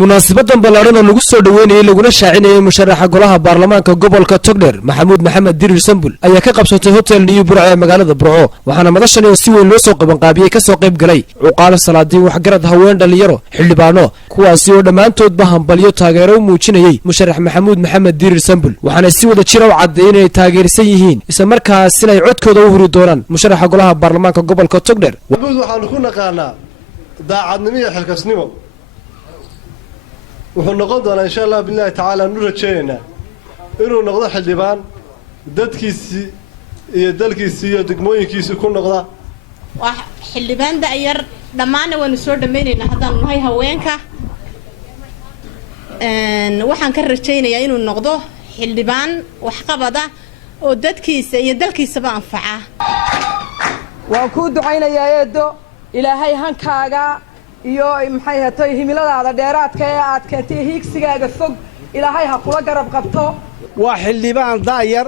munaasabadan ballaaran oo lagu soo dhaweynayay laguna shaacinayay musharaxa golaha baarlamaanka gobolka Togdheer Maxamuud Maxamed Dirir Sambul ayaa ka qabsatay hotel New Burco ee magaalada Burco waxaana madashan si weyn loo soo qaban qaabiyay ka soo qayb galay uqaal salaadiin wax garad haween dhalinyaro xildhibaano kuwaasi oo dhamaantood ba hambalyo taageero u muujinayay musharax Maxamuud Maxamed Dirir Sambul waxaana si wada jir ah u cadeeyay inay taageersan yihiin isla markaasina ay codkooda u huri doonaan musharaxa golaha baarlamaanka gobolka Togdheer waxaan ku naqaanaa daacadnimo iyo xilkasnimo wuxuu noqon doonaa insha Allah billahi ta'ala nu rajeeyna inuu noqdo xildhibaan dadkiisi iyo dalkiisi iyo degmooyinkiisa ku noqda wax xildhibaan da'yar dhamaana waan soo dhameynayna hadaan nahay haweenka waxaan ka rajeynayaa inuu noqdo xildhibaan wax qabada oo dadkiisa iyo dalkiisaba anfaca waan ku ducaynayaa eedo ilaahay hankaaga iyo maxay hatay himiladaada dheeraadka ee aad keentay hiigsigaaga fog ilaahay ha kula garab qabto waa xildhibaan daayar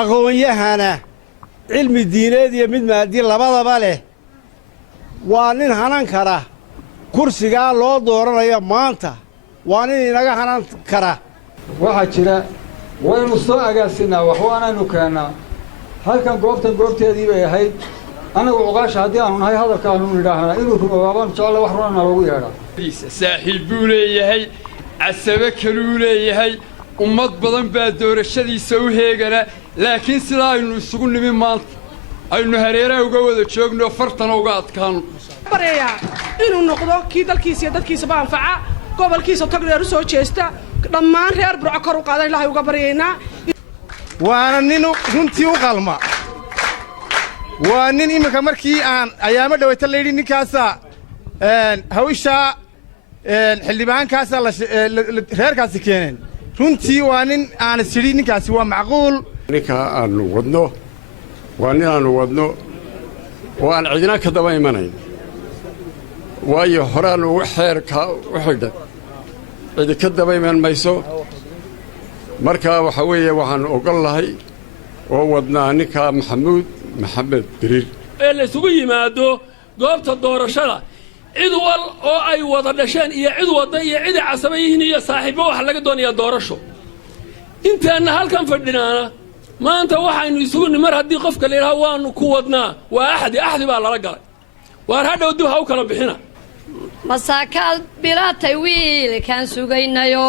aqoon-yahana cilmi diineed iyo mid maadi labadaba leh waa nin hanan kara kursigaa loo dooranayo maanta waa nin inaga hanan kara waxaa jira waynu soo agaasinaa wax waanaynu keennaa halkan goobteedii bay ahayd anagu uqaasha haddii aanu nahay hadalkaanu nidhaahnaa inuu rumoobaan jecel wax runana loogu yeedhaa saaxiib buu leeyahay casabe kaluu leeyahay ummad badan baa doorashadiisa u heegana laakiin sidaa aynu isugu nimi maanta aynu hareeraha uga wada joogno fartana uga adkaano bareeyaa inuu noqdo kii dalkiisa iyo dadkiisaba anfaca gobolkiisa Togdheer u soo jeesta dhammaan reer Burco kor u qaaday ilaahay uga baryeynaa waana nin runtii u qalma waa nin imika markii aan ayaamo dhawayta la yidhi ninkaasa hawsha xildhibaankaasa reerkaasi keeneen runtii waa nin aan sidhi ninkaasi waa macquul ninka aanu wadno waa nin aanu wadno oo aan cidina ka daba imanayn waayo horaanu xeerka u xidhan cidi ka daba iman mayso markaa waxa weeye waxaanu ogol lahay oo wadnaa ninka Maxamuud Maxamed Dirir ee la isugu yimaado goobta doorashada cid wal oo ay wada dhasheen iyo cid wada iyo cid casaba yihiin iyo saaxiibo wax laga doonayaa doorasho intaana halkan fadhinaana maanta waxaynu isugu nimar haddii qofka la yiraahdo waanu ku wadnaa waa axdi baa lala galay waar hadhow dib ha u kala bixina masaakaad bilaatay wiilkaan sugaynayo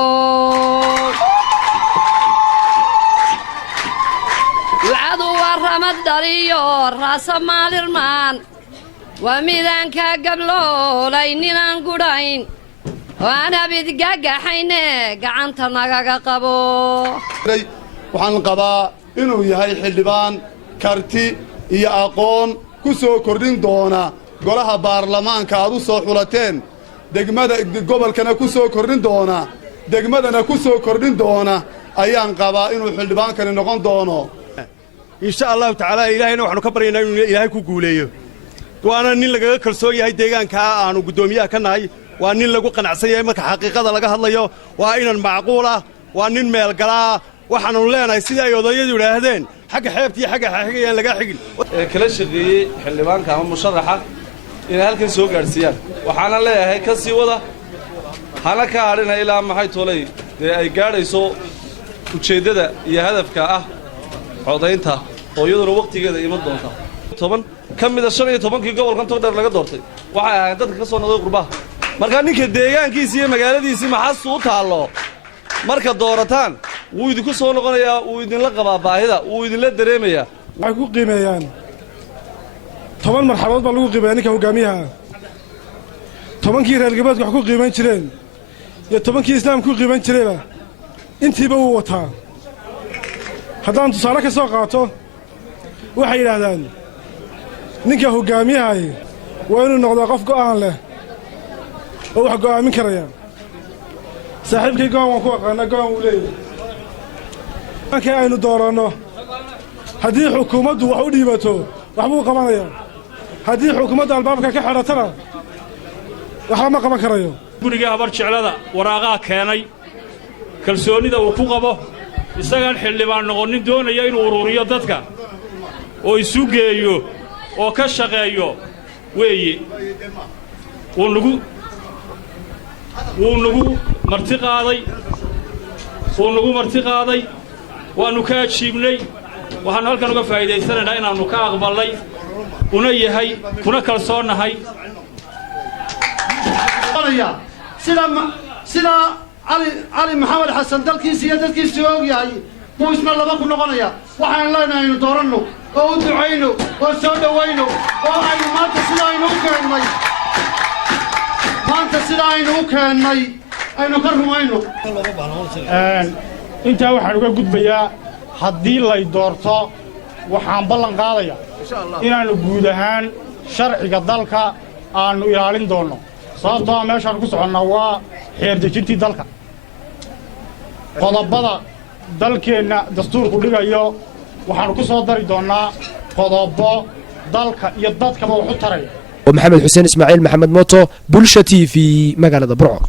wacadu waa ramad dhaliyo raasa maalirmaan waa midaanka gabloolay ninaan gudhayn waan habid gagaxayne gacanta nagaga qabo waxaan qabaa inuu yahay xildhibaan karti iyo aqoon ku soo kordhin doona golaha baarlamaanka aad u soo xulateen degmada gobolkana ku soo kordhin doona degmadana ku soo kordhin doona ayaan qabaa inuu xildhibaankani noqon doono insha Allah ta'ala ilaahayna waxaanu ka baryaynaa inuu ilaahay ku guuleeyo waana nin laga kalsoon yahay deegaanka aanu gudoomiyaha ka nahay waa nin lagu qanacsan yahay marka xaqiiqada laga hadlayo waa inan macquul ah waa nin meel galaa waxaanu leenahay sida ay odayadu yiraahdeen xagga xeebtii xagga xigayaan laga xigin kala shaqeeyay xildhibaanka ama musharaxa inay halkan soo gaarsiiyaan waxaana leeyahay ka sii wada hana ka hadhina ilaa maxay toolay ay gaadhayso ujeedada iyo hadafka ah codaynta oo iyaduna waqtigeeda iman doonta 10 kamida 15kii gobolkan Togdheer laga doortay waxay ahayd dadka ka soo noqday qurbaha marka ninka deegaankiisa iyo magaaladiisa maxas u taalo marka doorataan wuu idinku soo noqonayaa wuu idin la qabaa baahida wuu idin la dareemayaa waxay ku qiimeeyaan 10 marxaladood baa lagu qiimeeyaa ninka hogaamiyaha 10kii reer galbeedku wax ku qiimeyn jireen iyo 10kii islaamku ku qiimeyn jireen intiiba uu wataa haddaan tusaale ka soo qaato waxay yidhaahdaan ninka hogaamiyahay waa inuu noqdaa qof go'aan leh oo wax go'aamin karaya saaxiibkii go'aan waan ku aqaanaa go'aan wuu leeyahay markii aynu dooranno haddii xukuumaddu wax u dhiibato waxbuu qabanayaa haddii xukuumadda albaabka ka xidhatana waxba ma qaban karayo guriga habar jeclada waraaqaa keenay kalsoonida uu ku qabo isagaan xildhibaan noqonin doonaya inuu ururiyo dadka oo isu geeyo oo ka shaqeeyo weeye uu nagu ونقول مرتي قاضي ونكاد شيبني وحنا هلكن uga faa'iideysanayna inaanu ka aqbalnay una yahay kuna kalsoonahay sida Ali Maxamed Xasan dalkiisa og yahay buu isma laba ku noqonaya waxaan leenahay inuu dooranno oo u duceyno oo soo dhaweyno oo aynu maanta sida aynu u keennay aynu ka rumayno intaa waxaan uga gudbayaa haddii lay doorto waxaan ballan qaadayaa inaannu guud ahaan sharciga dalka aannu ilaalin doonno sababtoo ah meeshaan ku soconnaa waa xeerdejintii dalka qodobada dalkeenna dastuurku dhigayo waxaannu ku soo dari doonnaa qodobo dalka iyo dadkaba wax u taraya ومحمد حسين إسماعيل محمد موتو بولشا TV مقالة برعو.